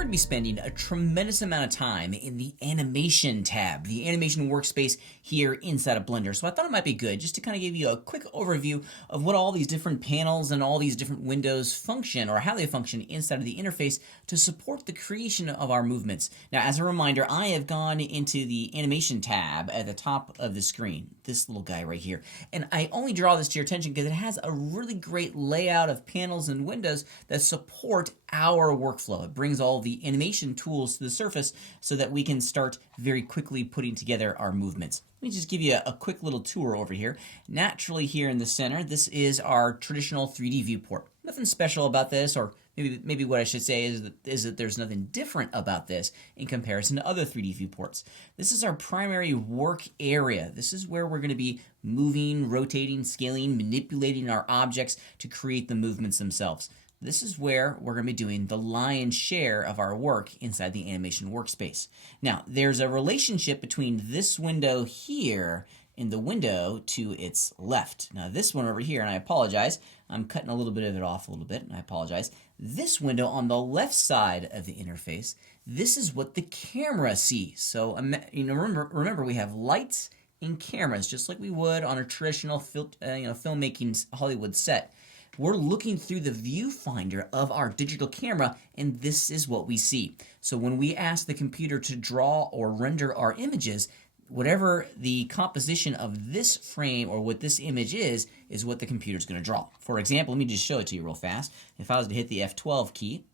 going to be spending a tremendous amount of time in the Animation tab, the Animation Workspace here inside of Blender. So I thought it might be good just to kind of give you a quick overview of what all these different panels and all these different windows function, or how they function inside of the interface to support the creation of our movements. Now, as a reminder, I have gone into the Animation tab at the top of the screen, this little guy right here. And I only draw this to your attention because it has a really great layout of panels and windows that support our workflow. It brings all the animation tools to the surface so that we can start very quickly putting together our movements. Let me just give you a quick little tour over here. Naturally, here in the center, this is our traditional 3D viewport. Nothing special about this, or maybe what I should say is that there's nothing different about this in comparison to other 3D viewports. This is our primary work area. This is where we're going to be moving, rotating, scaling, manipulating our objects to create the movements themselves. This is where we're going to be doing the lion's share of our work inside the Animation Workspace. Now, there's a relationship between this window here and the window to its left. Now, this one over here, and I apologize, I'm cutting a little bit of it off a little bit, and I apologize. This window on the left side of the interface, this is what the camera sees. So, remember we have lights and cameras, just like we would on a traditional filmmaking Hollywood set. We're looking through the viewfinder of our digital camera, and this is what we see. So when we ask the computer to draw or render our images, whatever the composition of this frame or what this image is what the computer's going to draw. For example, let me just show it to you real fast. If I was to hit the F12 key,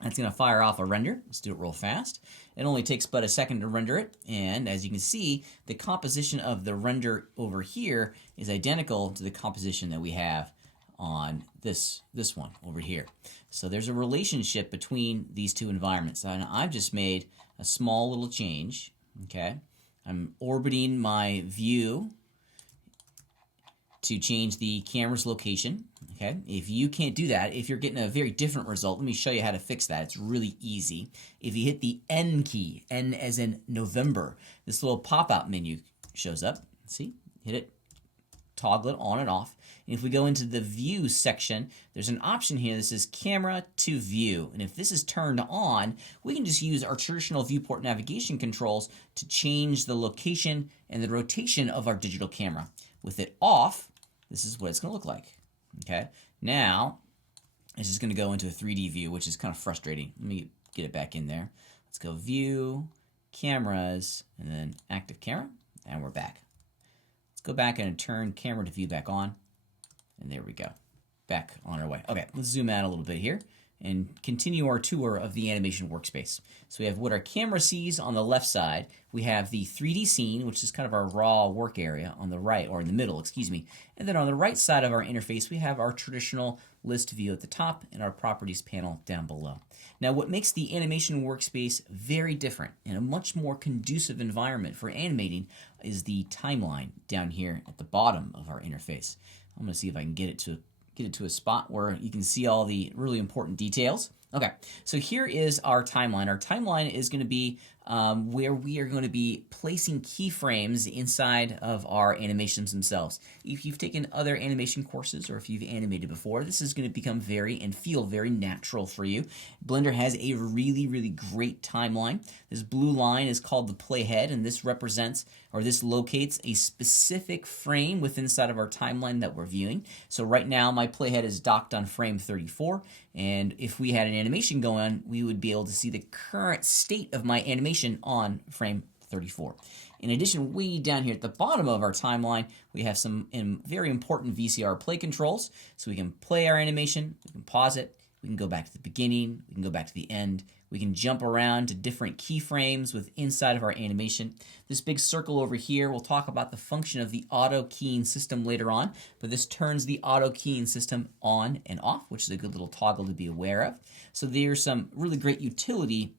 that's going to fire off a render. Let's do it real fast. It only takes but a second to render it, and as you can see, the composition of the render over here is identical to the composition that we have on this one over here. So there's a relationship between these two environments. And I've just made a small little change. Okay, I'm orbiting my view to change the camera's location. Okay, if you can't do that, if you're getting a very different result, let me show you how to fix that. It's really easy. If you hit the N key, N as in November, this little pop-out menu shows up. See, hit it, toggle it on and off. And if we go into the view section, there's an option here that says camera to view. And if this is turned on, we can just use our traditional viewport navigation controls to change the location and the rotation of our digital camera. With it off, this is what it's going to look like. Okay, now it's just going to go into a 3D view, which is kind of frustrating. Let me get it back in there. Let's go view, cameras, and then active camera, and we're back. Let's go back and turn camera to view back on. And there we go. Back on our way. Okay, let's zoom out a little bit here and continue our tour of the Animation Workspace. So we have what our camera sees on the left side. We have the 3D scene, which is kind of our raw work area on the right, or in the middle, excuse me. And then on the right side of our interface, we have our traditional list view at the top and our properties panel down below. Now, what makes the Animation Workspace very different and a much more conducive environment for animating is the timeline down here at the bottom of our interface. I'm going to see if I can get it to a spot where you can see all the really important details. Okay, so here is our timeline. Our timeline is going to be where we are going to be placing keyframes inside of our animations themselves. If you've taken other animation courses or if you've animated before, this is going to become feel very natural for you. Blender has a really, really great timeline. This blue line is called the playhead, and this represents, or this locates, a specific frame within inside of our timeline that we're viewing. So right now my playhead is docked on frame 34, and if we had an animation going on, we would be able to see the current state of my animation on frame 34. In addition, way down here at the bottom of our timeline, we have some very important VCR play controls. So we can play our animation, we can pause it, we can go back to the beginning, we can go back to the end, we can jump around to different keyframes with inside of our animation. This big circle over here, we'll talk about the function of the auto keying system later on, but this turns the auto keying system on and off, which is a good little toggle to be aware of. So there's some really great utility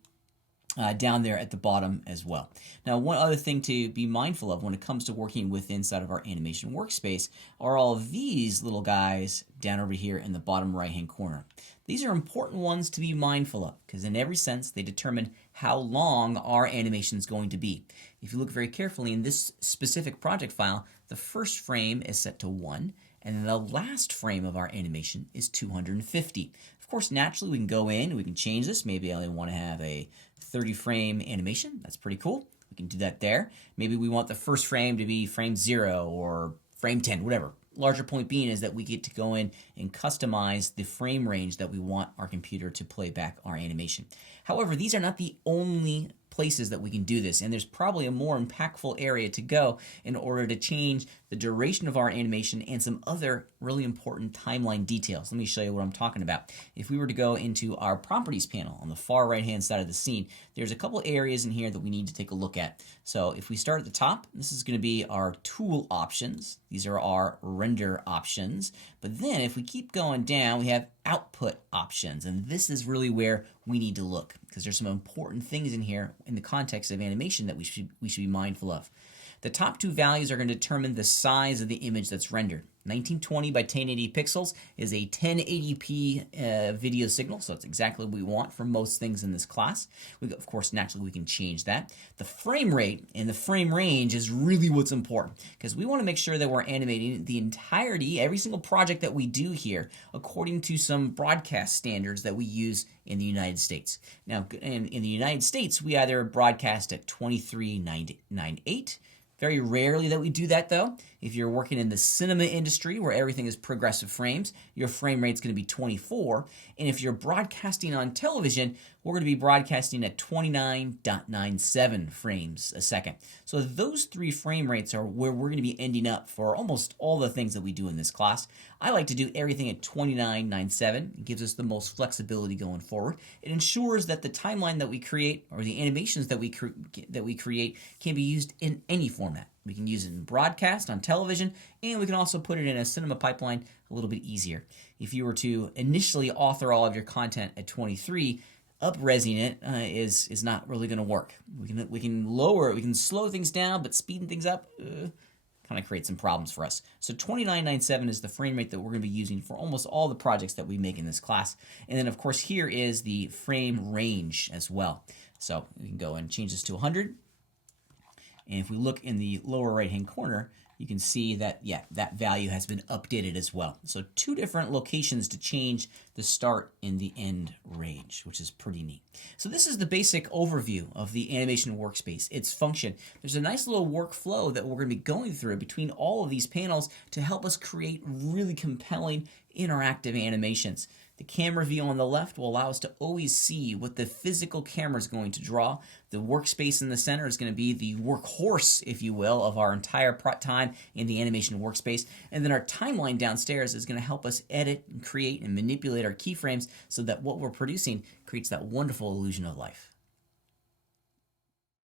down there at the bottom as well. Now, one other thing to be mindful of when it comes to working with inside of our Animation Workspace are all of these little guys down over here in the bottom right-hand corner. These are important ones to be mindful of because in every sense they determine how long our animation is going to be. If you look very carefully in this specific project file, the first frame is set to 1, And then the last frame of our animation is 250. Of course, naturally, we can go in, we can change this. Maybe I only want to have a 30 frame animation. That's pretty cool. We can do that there. Maybe we want the first frame to be frame 0 or frame 10, whatever. Larger point being is that we get to go in and customize the frame range that we want our computer to play back our animation. However, these are not the only places that we can do this, and there's probably a more impactful area to go in order to change the duration of our animation and some other really important timeline details. Let me show you what I'm talking about. If we were to go into our properties panel on the far right hand side of the scene, there's a couple areas in here that we need to take a look at. So if we start at the top, this is going to be our tool options. These are our render options. But then if we keep going down, we have output options, and this is really where we need to look, because there's some important things in here in the context of animation that we should be mindful of. The top two values are going to determine the size of the image that's rendered. 1920 by 1080 pixels is a 1080p video signal, so that's exactly what we want for most things in this class. Of course, naturally, we can change that. The frame rate and the frame range is really what's important, because we want to make sure that we're animating the entirety, every single project that we do here, according to some broadcast standards that we use in the United States. Now, in the United States, we either broadcast at 2398. Very rarely that we do that, though. If you're working in the cinema industry where everything is progressive frames, your frame rate's going to be 24. And if you're broadcasting on television, we're going to be broadcasting at 29.97 frames a second. So those three frame rates are where we're going to be ending up for almost all the things that we do in this class. I like to do everything at 29.97. It gives us the most flexibility going forward. It ensures that the timeline that we create, or the animations that we create, can be used in any format. We can use it in broadcast on television, and we can also put it in a cinema pipeline a little bit easier. If you were to initially author all of your content at 23, up-resing it is not really going to work. We can lower it, we can slow things down, but speeding things up kind of creates some problems for us. So 29.97 is the frame rate that we're going to be using for almost all the projects that we make in this class. And then, of course, here is the frame range as well. So we can go and change this to 100. And if we look in the lower right-hand corner, you can see that, yeah, that value has been updated as well. So two different locations to change the start and the end range, which is pretty neat. So this is the basic overview of the Animation Workspace, its function. There's a nice little workflow that we're going to be going through between all of these panels to help us create really compelling interactive animations. The camera view on the left will allow us to always see what the physical camera is going to draw. The workspace in the center is going to be the workhorse, if you will, of our entire time in the Animation Workspace. And then our timeline downstairs is going to help us edit and create and manipulate our keyframes so that what we're producing creates that wonderful illusion of life.